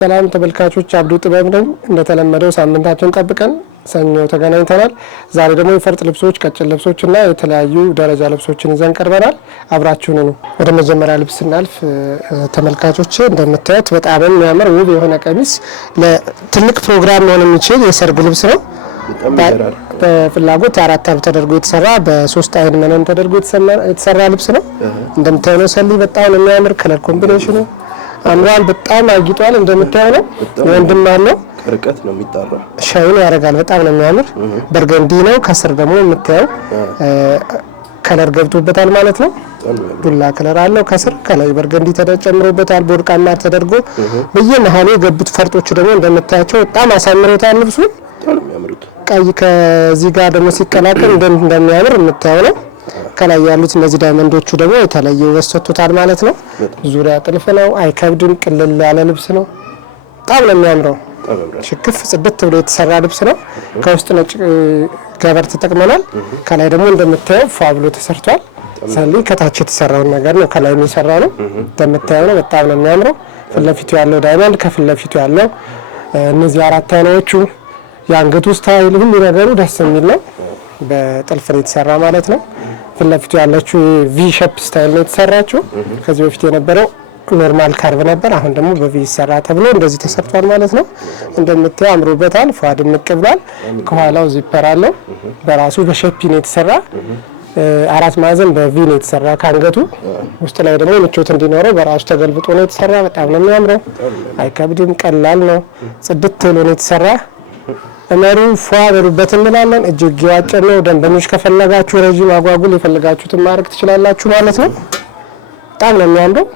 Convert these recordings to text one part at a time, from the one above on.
ሰላም ተመልካቾች አብዱ ጥበብ ነኝ። እንደተለመደው ሳምንታችን ጠብቀን ሰኞ ተገናኝተናል። ዛሬ ደግሞ የፈርጥ ልብሶች፣ ቀጭን ልብሶችና የተለያዩ ደረጃ ልብሶችን ይዘን ቀርበናል። አብራችሁን ነው። ወደ መጀመሪያ ልብስ ስናልፍ ተመልካቾች እንደምታዩት በጣም የሚያምር ውብ የሆነ ቀሚስ ለትልቅ ፕሮግራም መሆን የሚችል የሰርግ ልብስ ነው። በፍላጎት አራት አብ ተደርጎ የተሰራ በሶስት አይን መነን ተደርጎ የተሰራ ልብስ ነው። እንደምታዩት ነው። ሰሊ በጣም የሚያምር ከለር ኮምቢኔሽኑ አምራል በጣም አጊጧል። እንደምታየው ነው። ወንድም አለው ቅርቀት ነው የሚጣራው ሻይን ያደርጋል። በጣም ነው የሚያምር። በርገንዲ ነው። ከስር ደግሞ የምታየው ከለር ገብቶበታል ማለት ነው። ዱላ ከለር አለው ከስር ከላይ በርገንዲ ተጨምሮበታል። በወርቃማ ተደርጎ በየመሃሉ የገቡት ፈርጦች ደግሞ እንደምታያቸው በጣም አሳምረውታል ልብሱን። ቀይ ከዚህ ጋር ደግሞ ሲቀላቀል እንደሚያምር የምታየው ነው። ከላይ ያሉት እነዚህ ዳይመንዶቹ ደግሞ የተለየ ውበት ሰጥቶታል ማለት ነው። ዙሪያ ጥልፍ ነው። አይከብድም። ቅልል ያለ ልብስ ነው። በጣም ነው የሚያምረው። ሽክፍ ጽድት ብሎ የተሰራ ልብስ ነው። ከውስጥ ነጭ ገበር ተጠቅመናል። ከላይ ደግሞ እንደምታየው ፏ ብሎ ተሰርቷል። ሰሊ ከታች የተሰራውን ነገር ነው ከላይ የሚሰራው ነው። እንደምታየው ነው። በጣም ነው የሚያምረው። ፊት ለፊቱ ያለው ዳይመንድ፣ ከፊት ለፊቱ ያለው እነዚህ አራት አይኖቹ፣ የአንገቱ ስታይል፣ ሁሉ ነገሩ ደስ የሚል ነው። በጥልፍ ነው የተሰራ ማለት ነው። ፊት ለፊቱ ያለችው ቪ ሼፕ ስታይል ነው የተሰራችው። ከዚህ በፊት የነበረው ኖርማል ካርቭ ነበር። አሁን ደግሞ በቪ ይሰራ ተብሎ እንደዚህ ተሰርቷል ማለት ነው። እንደምታየው አምሮበታል። ፏ ድምቅ ብሏል። ከኋላው ዚፐር አለው። በራሱ በሼፕ ነው የተሰራ። አራት ማዕዘን በቪ ነው የተሰራ ከአንገቱ ውስጥ ላይ ደግሞ ምቾት እንዲኖረው በራሱ ተገልብጦ ነው የተሰራ። በጣም ነው የሚያምረው። አይከብድም። ቀላል ነው። ጽድት ብሎ ነው የተሰራ። እመሩ ፏ በሉበት እንላለን። እጅግ ያጭር ነው። ደንበኞች ከፈለጋችሁ ረጅም አጓጉል የፈለጋችሁትን ማድረግ ትችላላችሁ ማለት ነው። በጣም ነው የሚያምረው።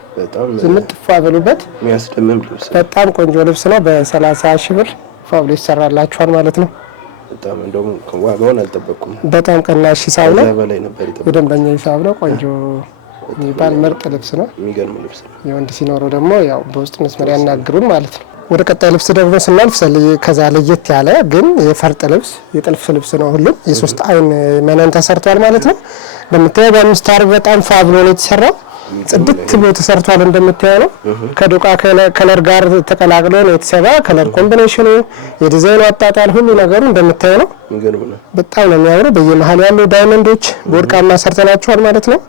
ዝምጥ ፏ በሉበት። የሚያስደምም ልብስ በጣም ቆንጆ ልብስ ነው። በ30 ሺህ ብር ፏ ብሎ ይሰራላችኋል ማለት ነው። በጣም እንደውም ዋጋውን አልጠበቅኩም። በጣም ቀናሽ ሂሳብ ነው። በላይ ነበር የተባለው። የደንበኛ ሂሳብ ነው። ቆንጆ የሚባል ምርጥ ልብስ ነው። የሚገርም ልብስ ነው። የወንድ ሲኖረው ደግሞ ያው በውስጥ መስመር ያናግሩን ማለት ነው። ወደ ቀጣይ ልብስ ደግሞ ስናልፍ ከዛ ለየት ያለ ግን የፈርጥ ልብስ የጥልፍ ልብስ ነው። ሁሉም የሶስት አይን መነን ተሰርቷል ማለት ነው። እንደምታየው በአምስት አርብ በጣም ፏ ብሎ ነው የተሰራው። ጽድት ብሎ ተሰርቷል። እንደምታየው ነው። ከዶቃ ከለር ጋር ተቀላቅሎ ነው የተሰራ። ከለር ኮምቢኔሽኑ፣ የዲዛይኑ አጣጣል፣ ሁሉ ነገሩ እንደምታየው ነው። በጣም ነው የሚያምረው። በየመሃሉ ያለው ዳይመንዶች በወርቃማ ሰርተናቸዋል ማለት ነው።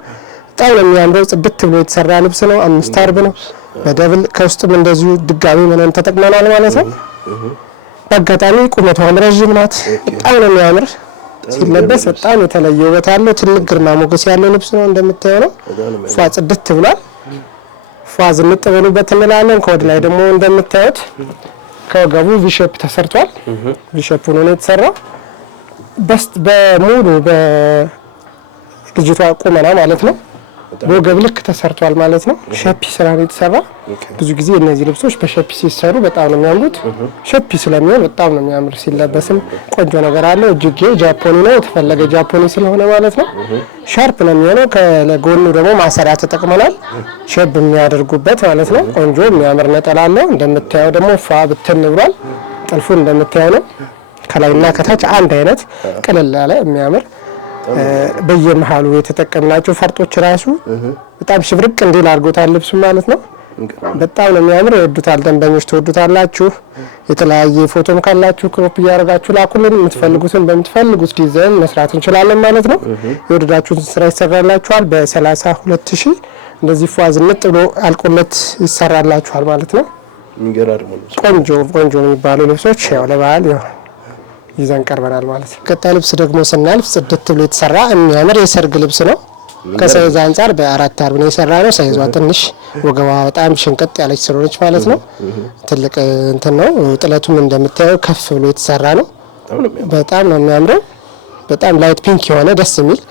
በጣም ነው የሚያምረው። ጽድት ብሎ የተሰራ ልብስ ነው። አምስት አርብ ነው። በደብል ከውስጥም እንደዚሁ ድጋሚ መነን ተጠቅመናል ማለት ነው። በአጋጣሚ ቁመቷም ረዥም ናት። በጣም ነው የሚያምር። ሲለበስ በጣም የተለየ ውበት አለው። ትልቅ ግርማ ሞገስ ያለው ልብስ ነው። እንደምታየው ነው። ፏ ጽድት ብሏል። ፏ ዝንጥ በሉበት እንላለን። ከወደ ላይ ደግሞ እንደምታዩት ከወገቡ ቪሼፕ ተሰርቷል። ቪሼፕ ሆኖ ነው የተሰራው። በሙሉ በልጅቷ ቁመና ማለት ነው። በወገብ ልክ ተሰርቷል ማለት ነው። ሼፒ ስራ ነው የተሰራ። ብዙ ጊዜ እነዚህ ልብሶች በሼፒ ሲሰሩ በጣም ነው የሚያምሩት። ሼፒ ስለሚሆን በጣም ነው የሚያምር። ሲለበስም ቆንጆ ነገር አለው። እጅጌው ጃፖኒ ነው። የተፈለገ ጃፖኒ ስለሆነ ማለት ነው። ሻርፕ ነው የሚሆነው። ከጎኑ ደግሞ ማሰሪያ ተጠቅመናል ሼፕ የሚያደርጉበት ማለት ነው። ቆንጆ የሚያምር ነጠላ አለው። እንደምታየው ደግሞ ፏ ብትን ብሏል። ጥልፉ እንደምታየው ነው። ከላይና ከታች አንድ አይነት ቅልል ያለ የሚያምር በየመሃሉ የተጠቀምናቸው ፈርጦች ራሱ በጣም ሽብርቅ እንዲል አድርጎታል ልብሱ ማለት ነው። በጣም ነው የሚያምር። ይወዱታል። ደንበኞች ትወዱታላችሁ። የተለያየ ፎቶም ካላችሁ ክሮፕ እያደረጋችሁ ላኩልን። የምትፈልጉትን በምትፈልጉት ዲዛይን መስራት እንችላለን ማለት ነው። የወደዳችሁትን ስራ ይሰራላችኋል። በ32 ሺህ እንደዚህ ፏ ዝንጥ ብሎ አልቆለት ይሰራላችኋል ማለት ነው። ቆንጆ የሚባሉ ልብሶች ያው ለበዓል ይዘን ቀርበናል ማለት ነው። ቀጣይ ልብስ ደግሞ ስናልፍ ጽድት ብሎ የተሰራ የሚያምር የሰርግ ልብስ ነው። ከሳይዝ አንፃር በአራት አርብ ነው የሰራ ነው። ሳይዟ ትንሽ ወገቧ በጣም ሽንቅጥ ያለች ስለሆነች ማለት ነው። ትልቅ እንትን ነው። ጥለቱም እንደምታየው ከፍ ብሎ የተሰራ ነው። በጣም ነው የሚያምረው። በጣም ላይት ፒንክ የሆነ ደስ የሚል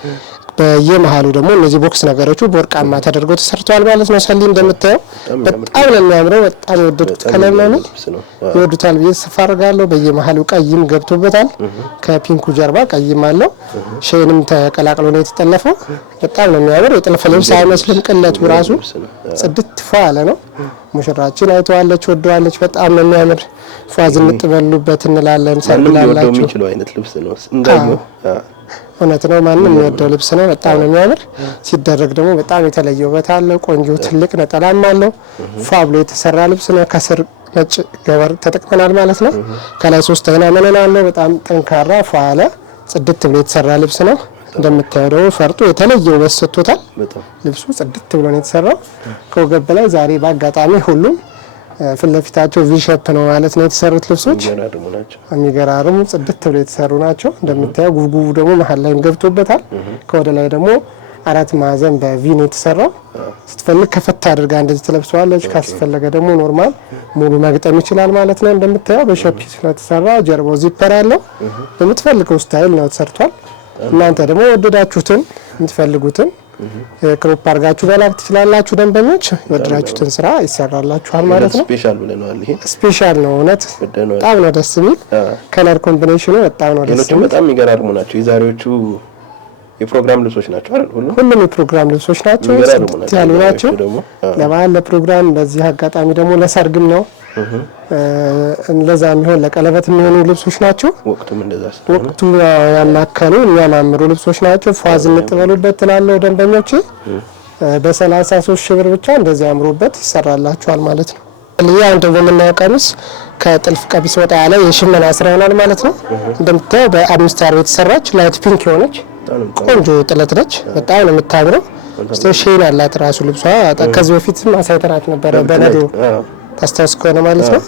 በየመሃሉ ደግሞ እነዚህ ቦክስ ነገሮቹ በወርቃማ ተደርጎ ተሰርቷል ማለት ነው። ሰሊ እንደምታየው በጣም ነው የሚያምረው። በጣም የወደዱት ከለር ነው። ይወዱታል ብዬ ተስፋ አደርጋለሁ። በየመሃሉ ቀይም ገብቶበታል። ከፒንኩ ጀርባ ቀይም አለው። ሼንም ተቀላቅሎ ነው የተጠለፈው። በጣም ነው የሚያምር። የጥልፍ ልብስ አይመስልም። ቅለቱ ራሱ ጽድት ፏ ያለ ነው። ሙሽራችን አይተዋለች፣ ወደዋለች። በጣም ነው የሚያምር። ፏ ዝንጥ በሉበት እንላለን። ሰላላችሁ የሚችለው አይነት ልብስ ነው እንዳየው እውነት ነው። ማንም የሚወደው ልብስ ነው። በጣም ነው የሚያምር። ሲደረግ ደግሞ በጣም የተለየ ውበት አለው። ቆንጆ ትልቅ ነጠላም አለው። ፏ ብሎ የተሰራ ልብስ ነው። ከስር ነጭ ገበር ተጠቅመናል ማለት ነው። ከላይ 3 አይና መነን አለው። በጣም ጠንካራ ፏለ ጽድት ብሎ የተሰራ ልብስ ነው። እንደምታየው ደግሞ ፈርጡ የተለየ ውበት ሰጥቶታል። ልብሱ ጽድት ብሎ ነው የተሰራው። ከወገብ በላይ ዛሬ በአጋጣሚ ሁሉም ፊት ለፊታቸው ቪሸፕ ነው ማለት ነው የተሰሩት ልብሶች። የሚገራርሙ ጽድት ብሎ የተሰሩ ናቸው። እንደምታየው ጉብጉቡ ደግሞ መሀል ላይ ገብቶበታል። ከወደ ላይ ደግሞ 4 ማዕዘን በቪ ነው የተሰራው። ስትፈልግ ከፈታ አድርጋ እንደዚህ ትለብሰዋለች። ካስፈለገ ደግሞ ኖርማል ሙሉ መግጠም ይችላል ማለት ነው። እንደምታየው በሸፒ ስለተሰራ ጀርባው ዚፐር ያለው በምትፈልገው ስታይል ነው ተሰርቷል። እናንተ ደግሞ ወደዳችሁትን የምትፈልጉትን ክሮፕ አድርጋችሁ መላክ ትችላላችሁ። ደንበኞች የወደዳችሁትን ስራ ይሰራላችኋል ማለት ነው። ስፔሻል ብለናል። ይሄ ስፔሻል ነው እውነት በጣም ነው ደስ የሚል ከለር ኮምቢኔሽኑ በጣም ነው ደስ የሚል። በጣም የሚገራርሙ ናቸው የዛሬዎቹ የፕሮግራም ልብሶች ናቸው አይደል? ሁሉም የፕሮግራም ልብሶች ናቸው። ያሉ ናቸው ለበዓል ለፕሮግራም። በዚህ አጋጣሚ ደግሞ ለሰርግም ነው ለዛ የሚሆን ለቀለበት የሚሆኑ ልብሶች ናቸው። ወቅቱም እንደዛ ወቅቱ ያማከሉ የሚያማምሩ ልብሶች ናቸው። ፏዝ እንጥበሉበት ትላለው ደንበኞቼ። በ33 ሺህ ብር ብቻ እንደዚህ አምሮበት ይሰራላችኋል ማለት ነው። ያው ደግሞ የምናየው ቀሚስ ከጥልፍ ቀሚስ ወጣ ያለ የሽመና ስራ ይሆናል ማለት ነው። እንደምታየው በ5 አርብ የተሰራች ላይት ፒንክ የሆነች ቆንጆ ጥለት ነች። በጣም ነው የምታምረው። ስቴሽን አላት ራሱ ልብሷ። ከዚህ በፊትም አሳይተናት ነበረ በነዶ ታስታውስ ከሆነ ማለት ነው።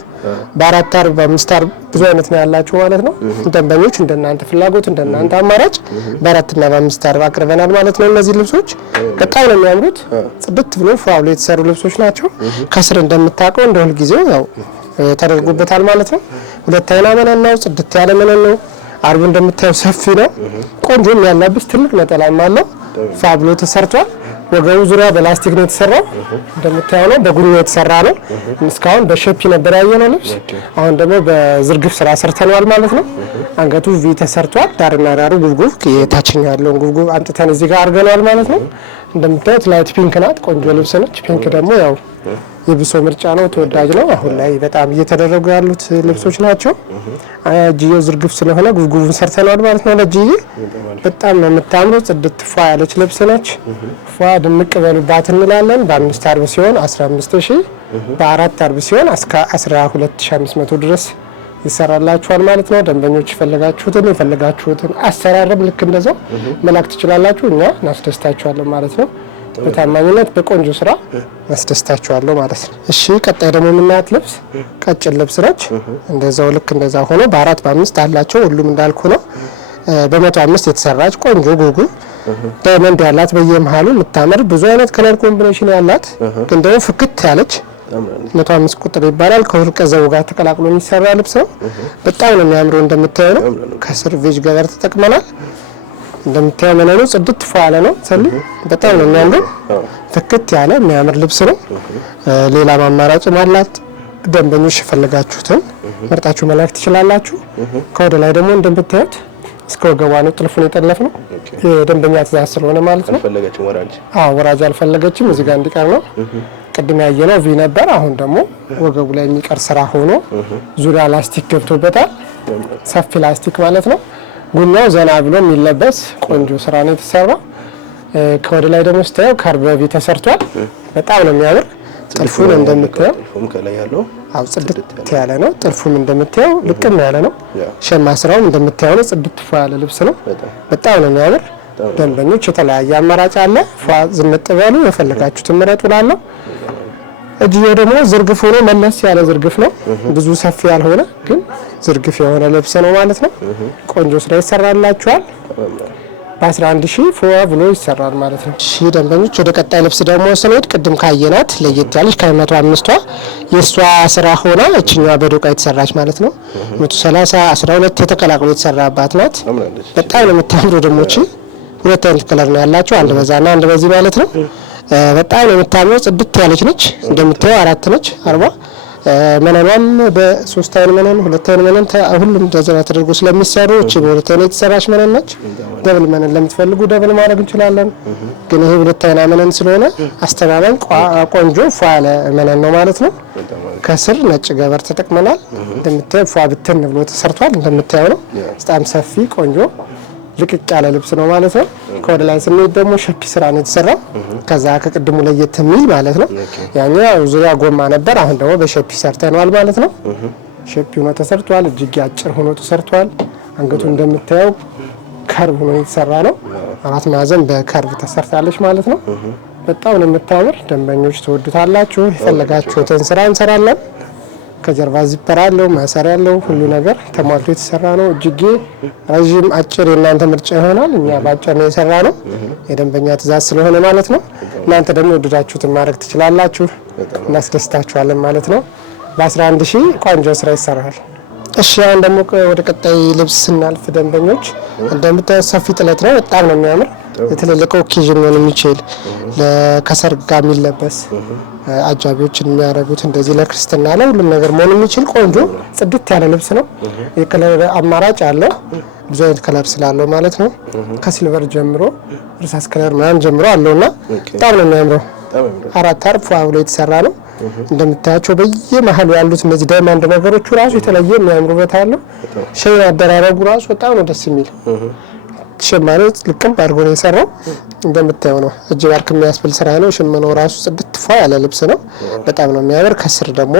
በ4 አርብ በ5 አርብ ብዙ አይነት ነው ያላችሁ ማለት ነው። ደንበኞች እንደናንተ ፍላጎት እንደናንተ አማራጭ በ4 እና በ5 አርብ አቅርበናል ማለት ነው። እነዚህ ልብሶች በጣም ነው የሚያምሩት። ጽድት ብሎ ፏብሎ የተሰሩ ልብሶች ናቸው። ከስር እንደምታውቀው እንደ ሁል ጊዜው ያው ተደርጎበታል ማለት ነው። 2 አይና መነን ነው። ጽድት ያለ መነን ነው። አርቡ እንደምታየው ሰፊ ነው። ቆንጆ የሚያላብስ ትልቅ ነጠላም አለው። ፋብሎ ተሰርቷል። ወገቡ ዙሪያ በላስቲክ ነው የተሰራው። እንደምታየው ነው በጉኝ የተሰራ ነው። እስካሁን በሸፒ ነበር ያየነው ልብስ። አሁን ደግሞ በዝርግፍ ስራ ሰርተናል ማለት ነው። አንገቱ ቪ ተሰርቷል። ዳርና ዳሩ ጉብጉብ የታችኛው ያለውን ጉብጉብ አንጥተን እዚህ ጋር አድርገናል ማለት ነው። እንደምታዩት ላይት ፒንክ ናት። ቆንጆ ልብስ ነች። ፒንክ ደግሞ ያው የብሶ ምርጫ ነው፣ ተወዳጅ ነው። አሁን ላይ በጣም እየተደረጉ ያሉት ልብሶች ናቸው። እጅየው ዝርግፍ ስለሆነ ጉብጉቡን ሰርተናል ማለት ነው። ለእጅዬ በጣም ነው የምታምረው። ጽድት ፏ ያለች ልብስ ነች። ፏ ድምቅ በሉባት እንላለን። በ5 አርብ ሲሆን 15000፣ በ4 አርብ ሲሆን እስከ 12500 ድረስ ይሰራላችኋል ማለት ነው። ደንበኞች የፈለጋችሁትን አሰራረም ልክ እንደዛው መላክ ትችላላችሁ። እኛ እናስደስታችኋለን ማለት ነው። በታማኝነት በቆንጆ ስራ ማስደስታችኋለሁ ማለት ነው። እሺ ቀጣይ ደግሞ የምናያት ልብስ ቀጭን ልብስ ነች። እንደዛው ልክ እንደዛ ሆኖ በ4 በ5 አላቸው። ሁሉም እንዳልኩ ነው። በ105 የተሰራች ቆንጆ ጉጉ በመንድ ያላት በየመሃሉ የምታምር ብዙ አይነት ከለር ኮምቢኔሽን ያላት ግን ደግሞ ፍክት ያለች 105 ቁጥር ይባላል። ከወርቀ ዘው ጋር ተቀላቅሎ የሚሰራ ልብስ ነው። በጣም ነው የሚያምረው። እንደምታየው ነው። ከስር ቬጅ ገበር ተጠቅመናል። እንደምታየው መነኑ ጽድት ፏለ ነው። በጣም ነው የሚያምረው። ፍክት ያለ የሚያምር ልብስ ነው። ሌላ አማራጭ አላት። ደንበኞች የፈለጋችሁትን መርጣችሁ መላክ ትችላላችሁ። ከወደ ላይ ደግሞ እንደምታዩት እስከ ወገቧ ነው ጥልፉን የጠለፍነው። የደንበኛ ትእዛዝ ስለሆነ ማለት ነው። ወራጅ አልፈለገችም። እዚህ ጋር እንዲቀር ነው። ቅድም ያየነው ቪ ነበር። አሁን ደግሞ ወገቡ ላይ የሚቀር ስራ ሆኖ ዙሪያ ላስቲክ ገብቶበታል። ሰፊ ላስቲክ ማለት ነው። ጉኛው ዘና ብሎ የሚለበስ ቆንጆ ስራ ነው የተሰራው። ከወደ ላይ ደግሞ ስታየው ከርበቪ ተሰርቷል። በጣም ነው የሚያምር። ጥልፉን እንደምታየው ከላይ ያለው ጽድት ያለ ነው። ጥልፉም እንደምታየው ልቅም ያለ ነው። ሸማ ስራውም እንደምታየው ነው። ጽድት ፏ ያለ ልብስ ነው። በጣም ነው የሚያምር። ደንበኞች የተለያየ አማራጭ አለ። ፏ ዝንጥ በሉ የፈለጋችሁትን ምረጡ እላለሁ። እጅየው ደግሞ ዝርግፍ ሆኖ መለስ ያለ ዝርግፍ ነው። ብዙ ሰፊ ያልሆነ ግን ዝርግፍ የሆነ ልብስ ነው ማለት ነው። ቆንጆ ስራ ይሰራላችኋል። በ11000 ፎዋ ብሎ ይሰራል ማለት ነው። እሺ ደንበኞች ወደ ቀጣይ ልብስ ደግሞ ስንሄድ ቅድም ካየናት ለየት ያለች ከ105ቷ የሷ ስራ ሆና እችኛዋ በዶቃ የተሰራች ማለት ነው። 130 12 የተቀላቅሎ የተሰራባት ናት። በጣም ነው የምታምረው። ደግሞ እቺ ሁለት አይነት ከለር ነው ያላቸው፣ አንድ በዛና አንድ በዚህ ማለት ነው። በጣም ነው የምታምረው። ጽድት ያለች ነች። እንደምታየው 4 ነች 40 መነኗም በ3 አይን መነን 2 አይን መነን ሁሉም ደዘና ተደርጎ ስለሚሰሩ እቺ በ2 አይን የተሰራች መነን ነች። ደብል መነን ለምትፈልጉ ደብል ማድረግ እንችላለን። ግን ይሄ 2 አይና መነን ስለሆነ አስተማማኝ ቆንጆ ፏ ያለ መነን ነው ማለት ነው። ከስር ነጭ ገበር ተጠቅመናል። እንደምታየው ፏ ብትን ብሎ ተሰርቷል። እንደምታየው ነው። በጣም ሰፊ ቆንጆ ልቅቅ ያለ ልብስ ነው ማለት ነው። ከወደ ላይ ስንሄድ ደግሞ ሸፒ ስራ ነው የተሰራው። ከዛ ከቅድሙ ለየት የሚል ማለት ነው። ያኛው ዙሪያ ጎማ ነበር፣ አሁን ደግሞ በሸፒ ሰርተናል ማለት ነው። ሸፒ ሆኖ ተሰርቷል። እጅጌ አጭር ሆኖ ተሰርቷል። አንገቱ እንደምታየው ከርቭ ሆኖ የተሰራ ነው። 4 ማዕዘን በከርቭ ተሰርታለች ማለት ነው። በጣም ነው የምታምር። ደንበኞች ትወዱታላችሁ። የፈለጋችሁትን ስራ እንሰራለን። ከጀርባ ዚፐር አለው፣ ማሰሪያ ያለው ሁሉ ነገር ተሟልቶ የተሰራ ነው። እጅጌ ረዥም አጭር የእናንተ ምርጫ ይሆናል። እኛ በአጭር ነው የሰራ ነው፣ የደንበኛ ትእዛዝ ስለሆነ ማለት ነው። እናንተ ደግሞ ወደዳችሁትን ማድረግ ትችላላችሁ። እናስደስታችኋለን ማለት ነው። በ11,000 ቆንጆ ስራ ይሰራል። እሺ አሁን ደግሞ ወደ ቀጣይ ልብስ ስናልፍ ደንበኞች እንደምታዩት ሰፊ ጥለት ነው። በጣም ነው የሚያምር። የተለለቀ ኦኬዥን ነው የሚችል ለከሰርግ ጋር የሚለበስ አጃቢዎችን የሚያደርጉት እንደዚህ ለክርስትና ለሁሉም ነገር መሆን የሚችል ቆንጆ ጽድት ያለ ልብስ ነው። የከለር አማራጭ አለው፣ ብዙ አይነት ከለር ስላለው ማለት ነው። ከሲልቨር ጀምሮ እርሳስ ከለር ምናምን ጀምሮ አለውና በጣም ነው የሚያምረው። 4 አርብ ብሎ የተሰራ ነው። እንደምታያቸው በየመሃሉ ያሉት እነዚህ ዳይመንድ ነገሮቹ ራሱ የተለየ የሚያምሩበት አለው። ሸይን አደራረጉ ራሱ በጣም ነው ደስ የሚል። ሸማኔው ልቅም አድርጎ ነው የሰራው። እንደምታየው ነው እጅ ባርክ የሚያስብል ስራ ነው። ሽመናው ራሱ ጽድት ፏ ያለ ልብስ ነው። በጣም ነው የሚያምር። ከስር ደግሞ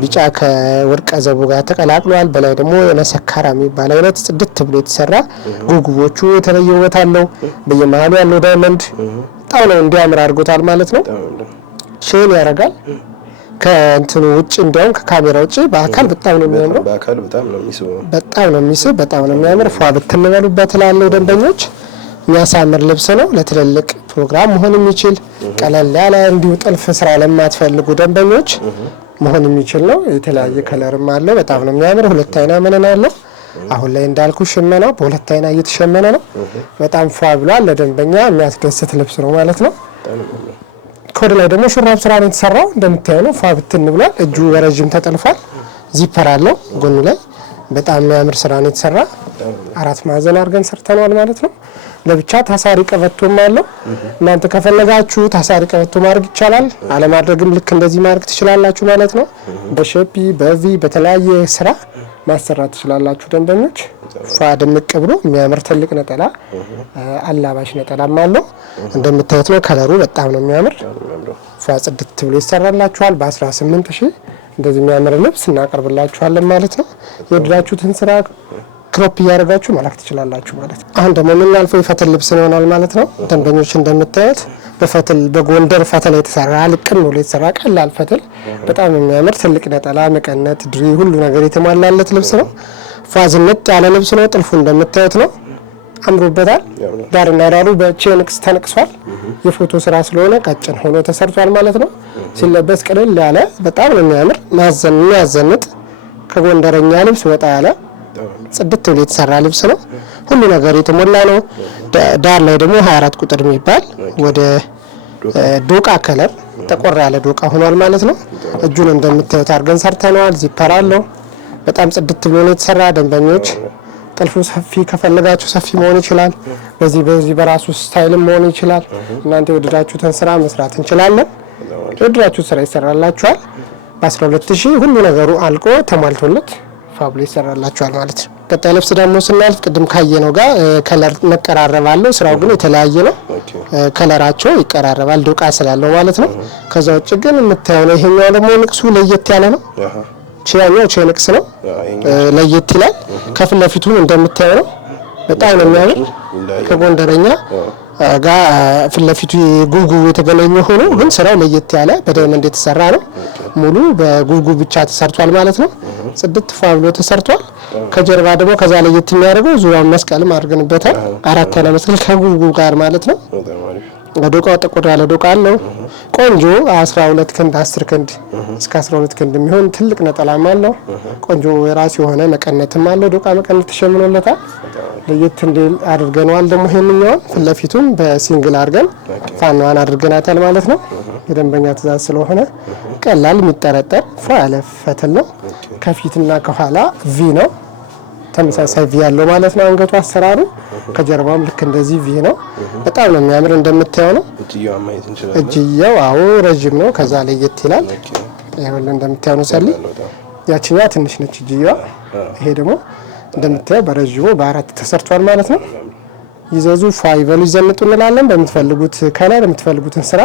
ቢጫ ከወርቀ ዘቡ ጋር ተቀላቅሏል። በላይ ደግሞ የነሰካራ የሚባል አይነት ጽድት ብሎ የተሰራ ጉጉቦቹ የተለየ ውበት አለው። በየመሃሉ ያለው ዳይመንድ በጣም ነው እንዲያምር አድርጎታል ማለት ነው። ሼን ያደርጋል ከእንትኑ ውጭ እንዲያውም ከካሜራ ውጭ በአካል በጣም ነው የሚያምረው። በአካል በጣም ነው የሚስበው። በጣም ነው የሚያምር። ፏ ብትንበሉበት ላለው ደንበኞች የሚያሳምር ልብስ ነው። ለትልልቅ ፕሮግራም መሆን የሚችል ቀለል ያለ እንዲሁ ጥልፍ ስራ ለማትፈልጉ ደንበኞች መሆን የሚችል ነው። የተለያየ ከለርም አለው። በጣም ነው የሚያምር። 2 አይና መነን አለው። አሁን ላይ እንዳልኩ ሽመናው በ2 አይና እየተሸመነ ነው። በጣም ፏ ብሏል። ለደንበኛ የሚያስደስት ልብስ ነው ማለት ነው። ኮድ ላይ ደግሞ ሹራብ ስራ ነው የተሰራው። እንደምታየው ነው ፏ ብትን ብሏል። እጁ በረጅም ተጠልፏል። ዚፐር አለው ጎኑ ላይ። በጣም የሚያምር ስራ ነው የተሰራ። 4 ማዕዘን አድርገን ሰርተናል ማለት ነው። ለብቻ ታሳሪ ቀበቶም አለው። እናንተ ከፈለጋችሁ ታሳሪ ቀበቶ ማድረግ ይቻላል። አለማድረግም ልክ እንደዚህ ማድረግ ትችላላችሁ ማለት ነው። በሸፒ በቪ በተለያየ ስራ ማሰራት ትችላላችሁ ደንበኞች። ፏ ድምቅ ብሎ የሚያምር ትልቅ ነጠላ አላባሽ ነጠላም አለው። እንደምታዩት ነው ከለሩ በጣም ነው የሚያምር። ፏ ጽድት ብሎ ይሰራላችኋል። በ18,000 እንደዚህ የሚያምር ልብስ እናቀርብላችኋለን ማለት ነው። የወደዳችሁትን ስራ ክሮፕ እያደረጋችሁ መላክ ትችላላችሁ ማለት ነው። አሁን ደግሞ የምናልፈው የፈትል ልብስ ይሆናል ማለት ነው። ደንበኞች እንደምታዩት በፈትል በጎንደር ፈትል የተሰራ ልቅም ብሎ የተሰራ ቀላል ፈትል በጣም የሚያምር ትልቅ ነጠላ መቀነት ድሪ ሁሉ ነገር የተሟላለት ልብስ ነው። ፏዝነት ያለ ልብስ ነው። ጥልፉ እንደምታዩት ነው አምሮበታል። ዳርና ዳሩ በቼንክስ ተነቅሷል። የፎቶ ስራ ስለሆነ ቀጭን ሆኖ ተሰርቷል ማለት ነው። ሲለበስ ቀለል ያለ በጣም ነው የሚያምር የሚያዘንጥ ከጎንደረኛ ልብስ ወጣ ያለ ጽድት ብሎ የተሰራ ልብስ ነው። ሁሉ ነገር የተሞላ ነው። ዳር ላይ ደግሞ 24 ቁጥር የሚባል ወደ ዶቃ ከለር ጠቆር ያለ ዶቃ ሆኗል ማለት ነው። እጁን እንደምታዩት አድርገን ሰርተናል። ዚፐር አለው። በጣም ጽድት ብሎ ነው የተሰራ። ደንበኞች ጥልፉ ሰፊ ከፈለጋችሁ ሰፊ መሆን ይችላል። በዚህ በራሱ ስታይልም መሆን ይችላል። እናንተ የወደዳችሁትን ስራ መስራት እንችላለን። የወደዳችሁት ስራ ይሰራላችኋል። በ12,000 ሁሉ ነገሩ አልቆ ተሟልቶለት ፋብሎ ይሰራላችኋል ማለት ነው። ቀጣይ ልብስ ደግሞ ስናልፍ ቅድም ካየነው ጋር ከለር መቀራረብ አለው። ስራው ግን የተለያየ ነው። ከለራቸው ይቀራረባል ዶቃ ስላለው ማለት ነው። ከዛ ውጭ ግን የምታየው ነው። ይሄኛው ደግሞ ንቅሱ ለየት ያለ ነው። ቺያኛው ቼንክስ ነው። ለየት ይላል። ከፊት ለፊቱ እንደምታየው ነው። በጣም ነው የሚያምር። ከጎንደረኛ ጋር ፊት ለፊቱ ጉጉ የተገናኘ ሆኖ ግን ስራው ለየት ያለ በዳይመንድ የተሰራ ነው። ሙሉ በጉጉ ብቻ ተሰርቷል ማለት ነው። ጽድት ፏ ብሎ ተሰርቷል። ከጀርባ ደግሞ ከዛ ለየት የሚያደርገው ዙሪያውን መስቀልም አድርገንበታል። 4 ያለ መስቀል ከጉጉ ጋር ማለት ነው። ዶቃው ጥቁር ያለ ዶቃ አለው። ቆንጆ 12 ክንድ 10 ክንድ እስከ 12 ክንድ የሚሆን ትልቅ ነጠላም አለው። ቆንጆ የራሱ የሆነ መቀነትም አለው። ዶቃ መቀነት ተሸምኖለታል። ለየት እንዲል አድርገናል። ደግሞ ይሄንኛውን ፊት ለፊቱን በሲንግል አድርገን ፋኗን አድርገናታል ማለት ነው። የደንበኛ ትእዛዝ ስለሆነ ቀላል የሚጠረጠር ፏ ያለ ፈትል ነው። ከፊትና ከኋላ ቪ ነው። ተመሳሳይ ቪ ያለው ማለት ነው። አንገቱ አሰራሩ ከጀርባም ልክ እንደዚህ ቪ ነው። በጣም ነው የሚያምር። እንደምታየው ነው። እጅየው አዎ ረጅም ነው። ከዛ ለየት ይላል። ይሄው እንደምታየው ነው። ሰሊ ያቺኛ ትንሽ ነች እጅየዋ። ይሄ ደግሞ እንደምታየው በረጅሙ በ4 ተሰርቷል ማለት ነው። ይዘዙ ፋይቨሉ ይዘንጡ እንላለን። በምትፈልጉት ከለር የምትፈልጉትን ስራ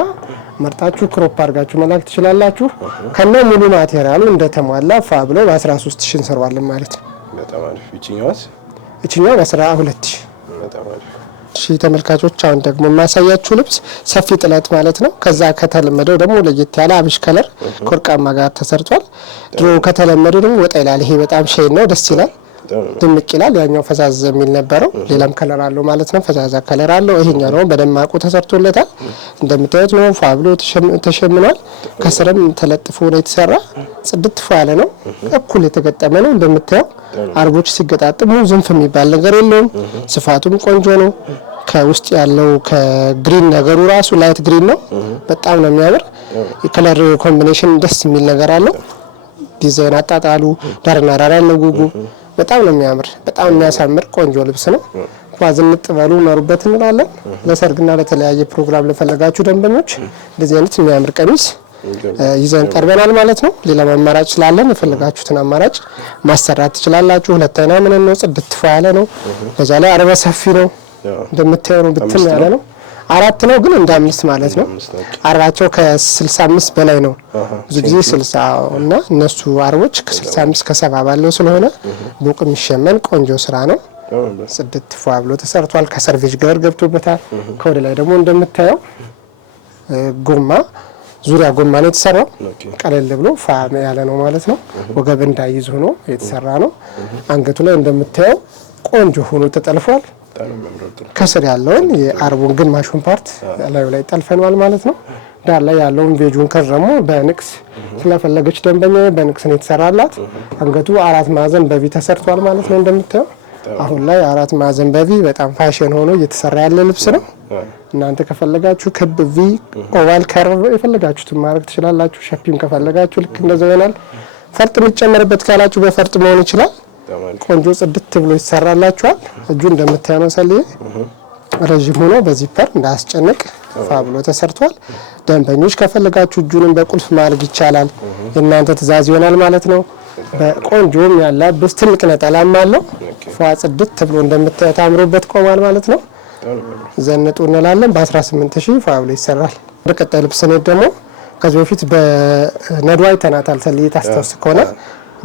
መርጣችሁ ክሮፕ አድርጋችሁ መላክ ትችላላችሁ። ከነ ሙሉ ማቴሪያሉ እንደተሟላ ፋብሎ በ13000 እንሰራዋለን ማለት ነው። በጣም አሪፍ። እቺኛው በ12000። በጣም አሪፍ። እሺ ተመልካቾች አሁን ደግሞ የማሳያችሁ ልብስ ሰፊ ጥለት ማለት ነው። ከዛ ከተለመደው ደግሞ ለየት ያለ አብሽ ከለር ከወርቃማ ጋር ተሰርቷል። ድሮ ከተለመደው ደግሞ ወጣ ይላል። ይሄ በጣም ሼድ ነው፣ ደስ ይላል፣ ድምቅ ይላል። ያኛው ፈዛዛ የሚል ነበረው፣ ሌላም ከለር አለው ማለት ነው። ፈዛዛ ከለር አለው። ይሄኛው ነው በደማቁ ተሰርቶለታል። እንደምታዩት ነው ፋብሎ ተሸምኗል። ከስርም ተለጥፎ ነው የተሰራ። ጽድት ያለ ነው፣ እኩል የተገጠመ ነው። እንደምታየው አርቦች ሲገጣጥሙ ዝንፍ የሚባል ነገር የለውም። ስፋቱም ቆንጆ ነው። ከውስጥ ያለው ከግሪን ነገሩ ራሱ ላይት ግሪን ነው። በጣም ነው የሚያምር። የከለር ኮምቢኔሽን ደስ የሚል ነገር አለው። ዲዛይን አጣጣሉ ዳርና ዳር ያለው ጉጉ በጣም ነው የሚያምር። በጣም የሚያሳምር ቆንጆ ልብስ ነው። ኳዝንጥ በሉ መሩበት እንላለን። ለሰርግና ለተለያየ ፕሮግራም ለፈለጋችሁ ደንበኞች እንደዚህ አይነት የሚያምር ቀሚስ ይዘን ቀርበናል ማለት ነው። ሌላ አማራጭ ስላለን የፈለጋችሁትን አማራጭ ማሰራት ትችላላችሁ። ሁለት አይና ምን ነው ጽድት ያለ ነው። በዛ ላይ አርበ ሰፊ ነው። እንደምታዩት ብትን ያለ ነው። አራት ነው ግን እንደ አምስት ማለት ነው። አርባቸው ከ65 በላይ ነው። ብዙ ጊዜ 60 እና እነሱ አርቦች ከ65 ከ70 ባለው ስለሆነ ቡቅ የሚሸመን ቆንጆ ስራ ነው። ጽድት ብሎ ተሰርቷል። ከሰርቪስ ጋር ገብቶበታል። ከወደ ላይ ደግሞ እንደምታየው ጎማ ዙሪያ ጎማ ነው የተሰራው። ቀለል ብሎ ፋም ያለ ነው ማለት ነው። ወገብ እንዳይዝ ሆኖ የተሰራ ነው። አንገቱ ላይ እንደምታየው ቆንጆ ሆኖ ተጠልፏል። ከስር ያለውን የአርቡን ግማሹን ፓርት ላዩ ላይ ጠልፈናል ማለት ነው። ዳር ላይ ያለውን ቬጁን ከር ደግሞ በንክስ ስለፈለገች ደንበኛ በንክስ ነው የተሰራላት። አንገቱ 4 ማዕዘን በቪ ተሰርቷል ማለት ነው። እንደምታየው አሁን ላይ 4 ማዕዘን በቪ በጣም ፋሽን ሆኖ እየተሰራ ያለ ልብስ ነው። እናንተ ከፈለጋችሁ ክብ ቪ፣ ኦቫል፣ ከርቭ የፈለጋችሁትን ማድረግ ትችላላችሁ። ሸፒም ከፈለጋችሁ ልክ እንደዛው ይሆናል። ፈርጥ የሚጨመርበት ካላችሁ በፈርጥ መሆን ይችላል። ቆንጆ ጽድት ብሎ ይሰራላችኋል። እጁ እንደምታየው ሰልዬ ረጅም ሆኖ በዚፐር እንዳያስጨንቅ ፋብሎ ተሰርቷል። ደንበኞች ከፈለጋችሁ እጁንም በቁልፍ ማድረግ ይቻላል። የእናንተ ትዕዛዝ ይሆናል ማለት ነው። በቆንጆም ያላብስ ትልቅ ነጠላም አለው። ፏ ጽድት ብሎ እንደምታዩት አምሮበት ቆማል ማለት ነው። ዘንጡ እንላለን። በ18000 ፋብሎ ይሰራል። በቀጣይ ልብስ ነው ደግሞ ከዚህ በፊት በነድዋ አይተናታል። ሰልዬ ታስታውስ ከሆነ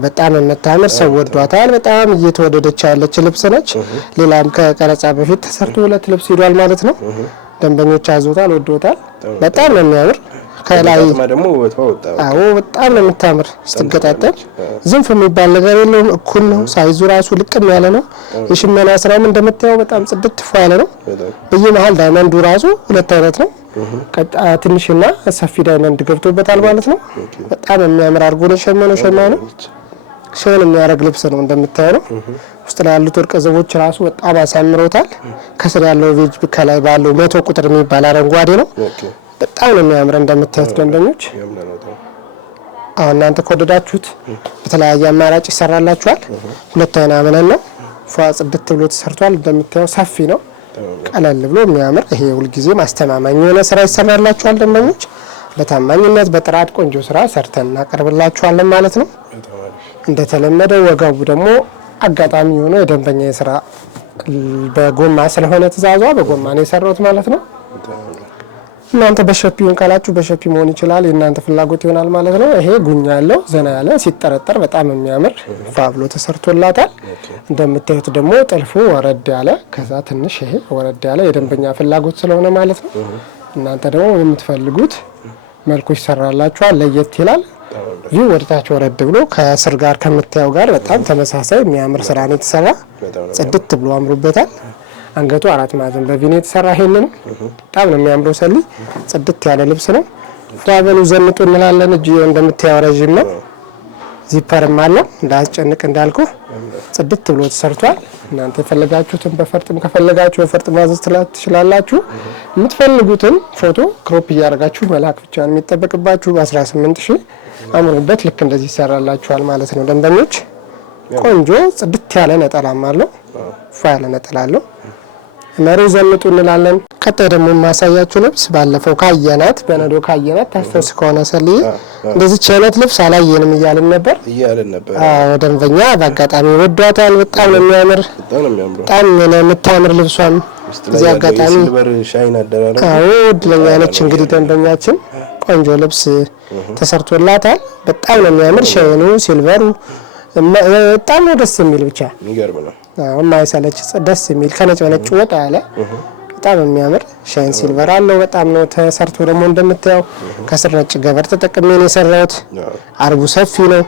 በጣም የምታምር ሰው ወዷታል። በጣም እየተወደደች ያለች ልብስ ነች። ሌላም ከቀረጻ በፊት ተሰርቶ 2 ልብስ ሄዷል ማለት ነው። ደንበኞች አዞታል፣ ወዶታል። በጣም ነው የሚያምር። ከላይ ደግሞ አዎ በጣም ነው የምታምር። ስትገጣጠም ዝንፍ የሚባል ነገር የለውም። እኩል ነው። ሳይዙ ራሱ ልቅም ያለ ነው። የሽመና ስራውም እንደምታየው በጣም ጽድት ያለ ነው። በየመሃል ዳይመንዱ ራሱ 2 አይነት ነው። ትንሽና ሰፊ ዳይመንድ ገብቶበታል ማለት ነው። በጣም የሚያምር አድርጎ ነው የሸመነው። ሸማኔው ሸን የሚያደርግ ልብስ ነው እንደምታየው። ውስጥ ላይ ያሉት ወርቀ ዘቦች ራሱ በጣም አሳምሮታል። ከስር ያለው ቬጅ ከላይ ባለው 100 ቁጥር የሚባል አረንጓዴ ነው። በጣም ነው የሚያምር እንደምታዩት ደንበኞች። አሁን እናንተ ከወደዳችሁት በተለያየ አማራጭ ይሰራላችኋል። 2 አይና ምን ነው ፏ ጽድት ብሎ ተሰርቷል። እንደምታየው ሰፊ ነው። ቀለል ብሎ የሚያምር ይሄ ሁልጊዜ ማስተማማኝ የሆነ ስራ ይሰራላችኋል። ደንበኞች በታማኝነት በጥራት ቆንጆ ስራ ሰርተን እናቀርብላችኋለን ማለት ነው። እንደተለመደው ወገቡ ደግሞ አጋጣሚ ሆኖ የደንበኛ የስራ በጎማ ስለሆነ ትእዛዟ በጎማ ነው የሰራሁት ማለት ነው። እናንተ በሸፒውን ካላችሁ በሸፒ መሆን ይችላል። የእናንተ ፍላጎት ይሆናል ማለት ነው። ይሄ ጉኛ ያለው ዘና ያለ ሲጠረጠር በጣም የሚያምር ፋብሎ ተሰርቶላታል። እንደምታዩት ደግሞ ጥልፉ ወረድ ያለ ከዛ ትንሽ ይሄ ወረድ ያለ የደንበኛ ፍላጎት ስለሆነ ማለት ነው። እናንተ ደግሞ የምትፈልጉት መልኩ ይሰራላችኋል። ለየት ይላል። ይህ ወደታች ወረድ ብሎ ከስር ጋር ከምታየው ጋር በጣም ተመሳሳይ የሚያምር ስራ ነው የተሰራ። ጽድት ብሎ አምሮበታል። አንገቱ 4 ማዕዘን በቪኔ የተሰራ ይሄንን በጣም ነው የሚያምረው። ሰሊ ጽድት ያለ ልብስ ነው። ፋበሉ ዘንጡ እንላለን። እጅ እንደምታየው ረጅም ነው። ዚፐርም አለው እንዳያስጨንቅ እንዳልኩ ጽድት ብሎ ተሰርቷል። እናንተ የፈለጋችሁትን በፈርጥም ከፈለጋችሁ በፈርጥ ማዘዝ ትችላላችሁ። የምትፈልጉትን ፎቶ ክሮፕ እያደረጋችሁ መላክ ብቻ ነው የሚጠበቅባችሁ። በ18000 አምሮበት ልክ እንደዚህ ይሰራላችኋል ማለት ነው። ደንበኞች ቆንጆ ጽድት ያለ ነጠላም አለው። ፋ ያለ ነጠላ አለው። መሩ ዘንጡ እንላለን። ቀጣይ ደግሞ የማሳያችሁ ልብስ ባለፈው ካየናት በነዶ ካየናት ታስተውስ ከሆነ ሰልዬ እንደዚህ አይነት ልብስ አላየንም እያልን ነበር። አዎ ደንበኛ በአጋጣሚ ወዷታል። በጣም ነው የሚያምር። በጣም ነው የምታምር ልብሷም እዚህ አጋጣሚ ሲልቨር ሻይን አደራረገ። አዎ እድለኛ ነች እንግዲህ ደንበኛችን ቆንጆ ልብስ ተሰርቶላታል። በጣም ነው የሚያምር ሻይኑ ሲልቨሩ በጣም ነው ደስ የሚል ብቻ የሚገርም ነው። አዎ ማይሰለች ደስ የሚል ከነጭ በነጭ ወጣ ያለ በጣም የሚያምር ሻይን ሲልቨር አለው። በጣም ነው ተሰርቶ ደግሞ እንደምታየው ከስር ነጭ ገበር ተጠቅሜ ነው የሰራሁት። አርቡ ሰፊ ነው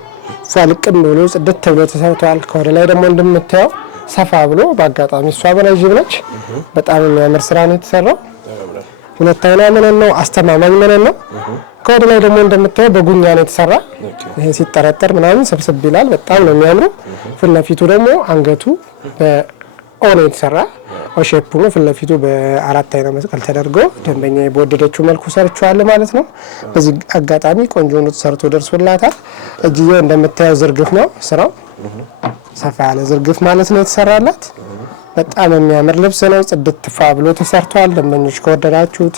ፏልቅም ብሎ ጽድት ብሎ ተሰርቷል። ከወደ ላይ ደግሞ እንደምታየው ሰፋ ብሎ በአጋጣሚ እሷ በረጅም ነች። በጣም የሚያምር ስራ ነው የተሰራው። ሁለት አይና ምን ነው አስተማማኝ ምን ነው። ከወደ ላይ ደግሞ እንደምታየው በጉኛ ነው የተሰራ። ይሄ ሲጠረጠር ምናምን ስብስብ ይላል። በጣም ነው የሚያምረው። ፊት ለፊቱ ደግሞ አንገቱ በኦን የተሰራ ኦሼፕ ነው። ፊት ለፊቱ በአራት አይና መስቀል ተደርጎ ደንበኛ በወደደችው መልኩ ሰርቻለሁ ማለት ነው። በዚህ አጋጣሚ ቆንጆ ነው ተሰርቶ ደርሶላታል። እጅየው እንደምታየው ዝርግፍ ነው ስራው ሰፋ ያለ ዝርግፍ ማለት ነው የተሰራላት። በጣም የሚያምር ልብስ ነው። ጽድት ፋ ብሎ ተሰርቷል። ደንበኞች ከወደዳችሁት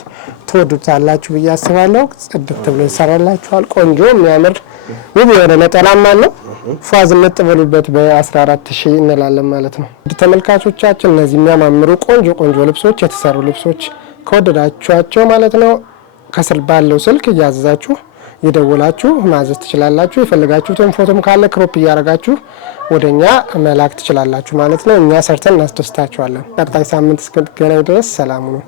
ትወዱታላችሁ ብዬ አስባለሁ። ጽድት ብሎ ይሰራላችኋል። ቆንጆ የሚያምር ውብ የሆነ ነጠላማ ነው። ፏዝ እንጥበሉበት በ14000 እንላለን ማለት ነው። ተመልካቾቻችን እነዚህ የሚያማምሩ ቆንጆ ልብሶች የተሰሩ ልብሶች ከወደዳችኋቸው ማለት ነው ከስር ባለው ስልክ እያዘዛችሁ ይደውላችሁ ማዘዝ ትችላላችሁ። የፈለጋችሁትን ፎቶም ካለ ክሮፕ እያደረጋችሁ ወደኛ መላክ ትችላላችሁ ማለት ነው። እኛ ሰርተን እናስደስታችኋለን። ቀጣይ ሳምንት እስክንገናኝ ድረስ ሰላም ነው።